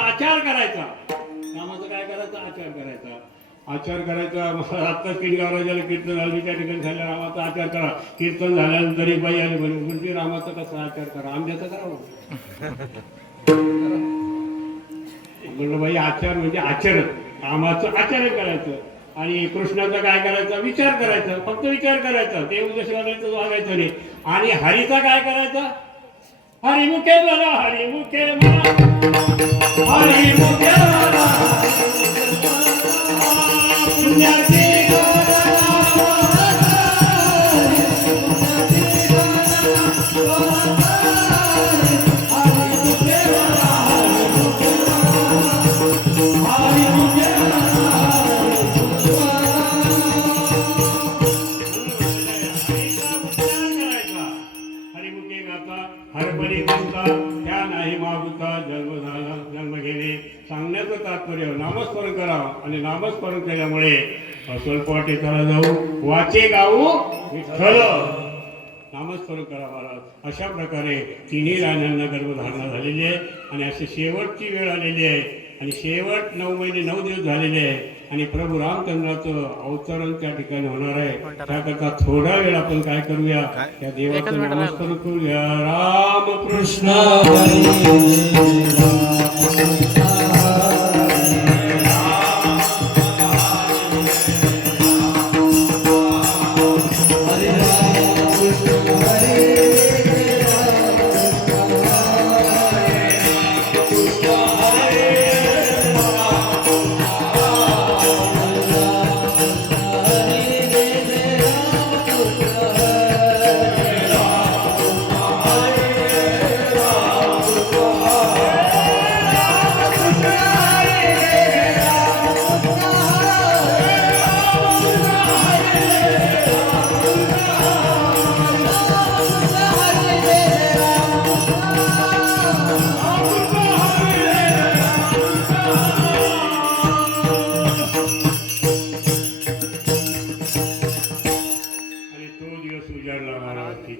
आचार करायचा. रामाचं काय करायचं? आचार करायचा. आचार करायचा. आत्ताच किंडगावराजाला कीर्तन झालं त्या ठिकाणी झालं रामाचा आचार करा. कीर्तन झाल्यानंतर बाई आली म्हणजे रामाचा कसा आचार करा? आंब्याचा करा म्हणलं. बाई आचार म्हणजे आचरण. रामाचं आचरण करायचं आणि कृष्णाचा काय करायचा? विचार करायचा. फक्त विचार करायचा. ते उद्देश वागायचं वागायचं नाही. आणि हरीचा काय करायचा? हरिमुखे बोला हरिमुखे बोला हरिमुखे बोला पुण्याची हरिमुखे गाता नामस्मरण केल्यामुळे अस्वल्प वाटे चला जाऊ वाचे गाऊ विठ्ठल नामस्मरण करा महाराज. अशा प्रकारे तिन्ही राण्यांना गर्भधारणा झालेली आहे आणि अशी शेवटची वेळ आलेली आहे आणि शेवट 9 महिने 9 दिवस झालेले आहे आणि प्रभू रामचंद्राचं अवतरण त्या ठिकाणी होणार आहे. त्याकरता थोडा वेळ आपण काय करूया, त्या देवाचं नामस्मरण करूया. रामकृष्ण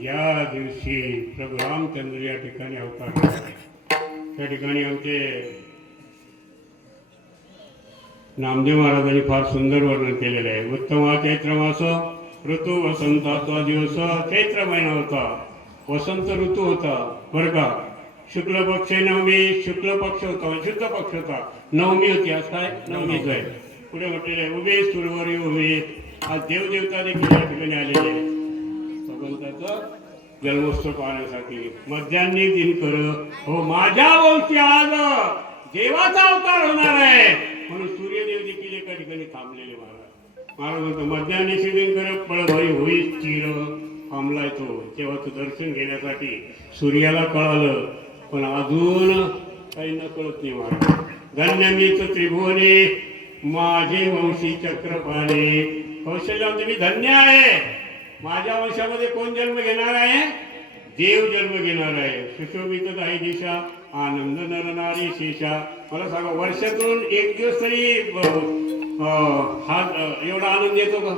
ज्या दिवशी प्रभू रामचंद्र या ठिकाणी अवतार घेतले, त्या ठिकाणी आमचे नामदेव महाराजांनी फार सुंदर वर्णन केलेलं आहे. उत्तम चैत्र मास ऋतू वसंताचा दिवस. चैत्र महिना होता, वसंत ऋतू होता बरं का. शुक्ल पक्ष नवमी, शुक्ल पक्ष होता, शुद्ध पक्ष होता, नवमी होती. आज काय नवमीच आहे. पुढे म्हटलेलं आहे उभे सुरवरी उभे. आज देवदेवता देखील या ठिकाणी आलेले आहे भगवंताचं जन्मोत्सव पाहण्यासाठी. मध्यान्ही दिनकर हो माझ्या वंशी आज देवाचा अवतार होणार आहे म्हणून सूर्यदेव देखील एका ठिकाणी थांबलेले महाराज म्हणतो मध्यान्ही दिनकर पळभरी होईस चिर. थांबलाय तो तेव्हाचं दर्शन घेण्यासाठी. सूर्याला कळालं पण अजून काही न कळत नाही महाराज. धन्यमीच त्रिभुवने माझे वंशी चक्रपाणे. कौशल्यामध्ये मी धन्य आहे. माझ्या वंशामध्ये कोण जन्म घेणार आहे? देव जन्म घेणार आहे. सुशोभित आहे दिशा आनंद नरनारी शेषा. मला सांगा वर्षातून एक दिवस तरी हा एवढा आनंद येतो का?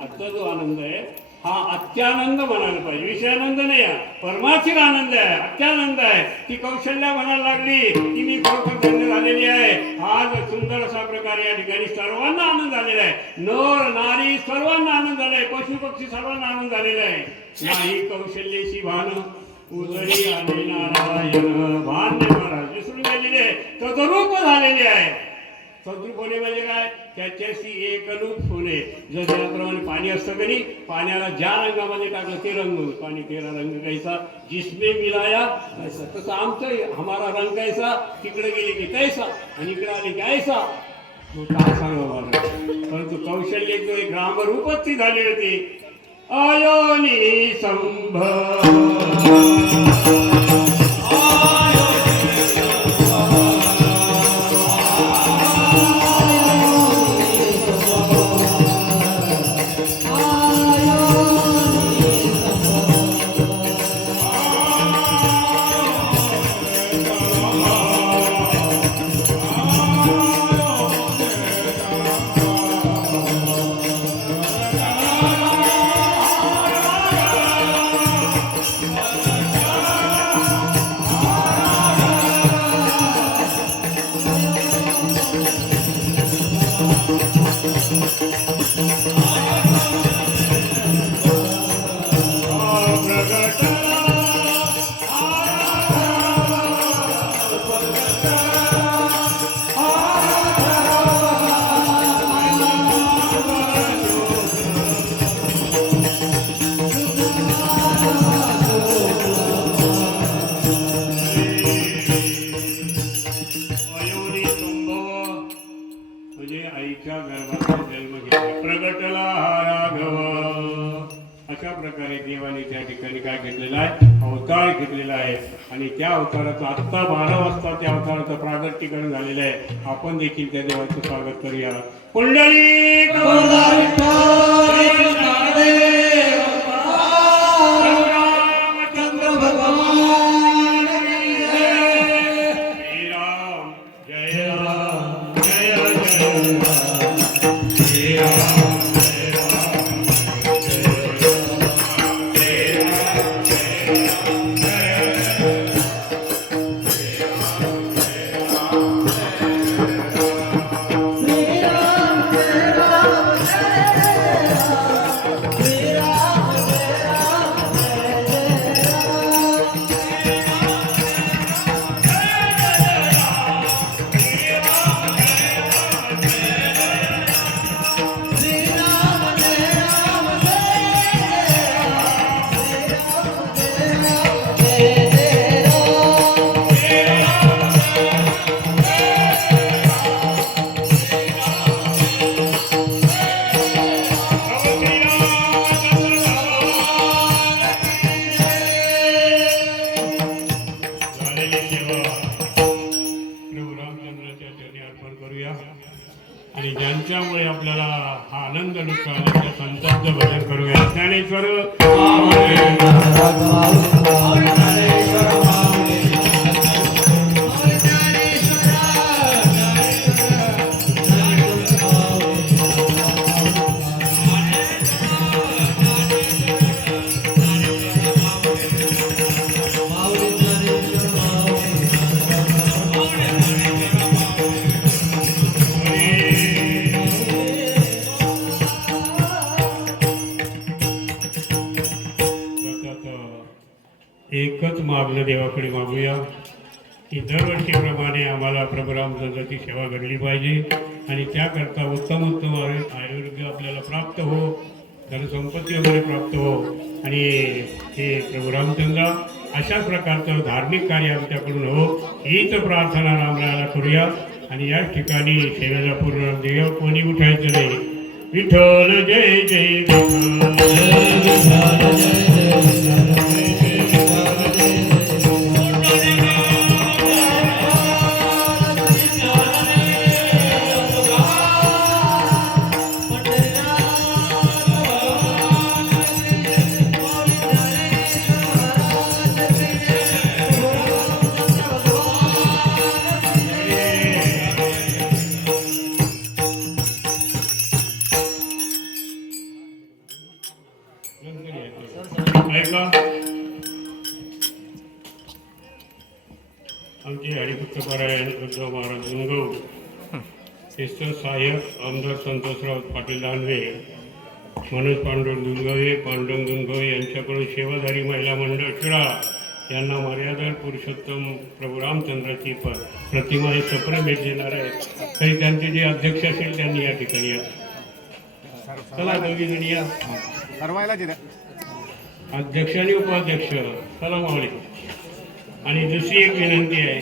आजचा जो आनंद आहे हा अत्यानंद म्हणायला पाहिजे. विषयानंद नाही, परमार्थिक आनंद आहे, अत्यानंद आहे. ती कौशल्या म्हणायला लागली की मी खरोखर धन्य झालेली आहे. आज सुंदर अशा प्रकारे या ठिकाणी सर्वांना आनंद झालेला आहे. नर नारी सर्वांना आनंद झाला आहे. पशु पक्षी सर्वांना आनंद झालेला आहे. नाही कौशल्यशी भान उदरी आणि नारायण. भान नाही महाराज विसरून गेलेले आहे. तद्रूप झालेले आहे. तद्रूप होणे म्हणजे काय? त्याच्याशी एकरूप होणे. जर त्याप्रमाणे पाणी असतं की नाही, पाण्याला ज्या रंगामध्ये टाकलं ते रंग. पाणी तेरा रंग कैसा जिसमें मिलाया कैसा. तसं आमचं हमारा रंग कैसा. तिकडे गेले की कैसा आणि इकडे आले की ऐसा. मग काय सांगा मला. परंतु कौशल्य एक रामरूपच ती झाली होती. अयोनी संभ आईच्या गर्भात जन्म घेतला. प्रगटला राघव. अशा प्रकारे देवाने त्या ठिकाणी काय घेतलेला आहे? अवतार घेतलेला आहे. आणि त्या अवताराचं आत्ता 12 वाजता त्या अवताराचं प्रागट्यकरण झालेलं आहे. आपण देखील त्या देवाचं स्वागत करूया. कुंडली चंद्र भगवान श्रीराम जय राम जय जय राम. त्या संतांचं भजन करूया. ज्ञानेश्वर एकच मागणं देवाकडे मागूया की दरवर्षीप्रमाणे आम्हाला प्रभू रामचंद्राची सेवा घडली पाहिजे आणि त्याकरता उत्तम उत्तम आरोग्य आपल्याला प्राप्त हो, धनसंपत्ती वगैरे प्राप्त हो आणि हे प्रभू रामचंद्र अशाच प्रकारचं धार्मिक कार्य आमच्याकडून हो हीच प्रार्थना रामरायाला करूया. आणि याच ठिकाणी सेवेला पूर्ण देव कोणी उठायचं नाही. विठ्ठल जय जय ऐका. आमचे हरिभक्तपरायण उद्धव महाराज गुणगौ शिस्त सहाय्यक आमदार संतोषराव पाटील दानवे, मनोज पांडुरंग दुनगवे, पांडुरंग दुनगवे यांच्याकडून सेवाधारी महिला मंडळ शिळा यांना मर्यादा पुरुषोत्तम प्रभू रामचंद्राची प्रतिमा हे सप्रे भेट देणार आहे. तरी त्यांचे जे अध्यक्ष असेल त्यांनी या ठिकाणी या. चला दोघी जणी या. अध्यक्ष आणि उपाध्यक्ष चला मावळे. आणि दुसरी एक विनंती आहे,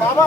बाबा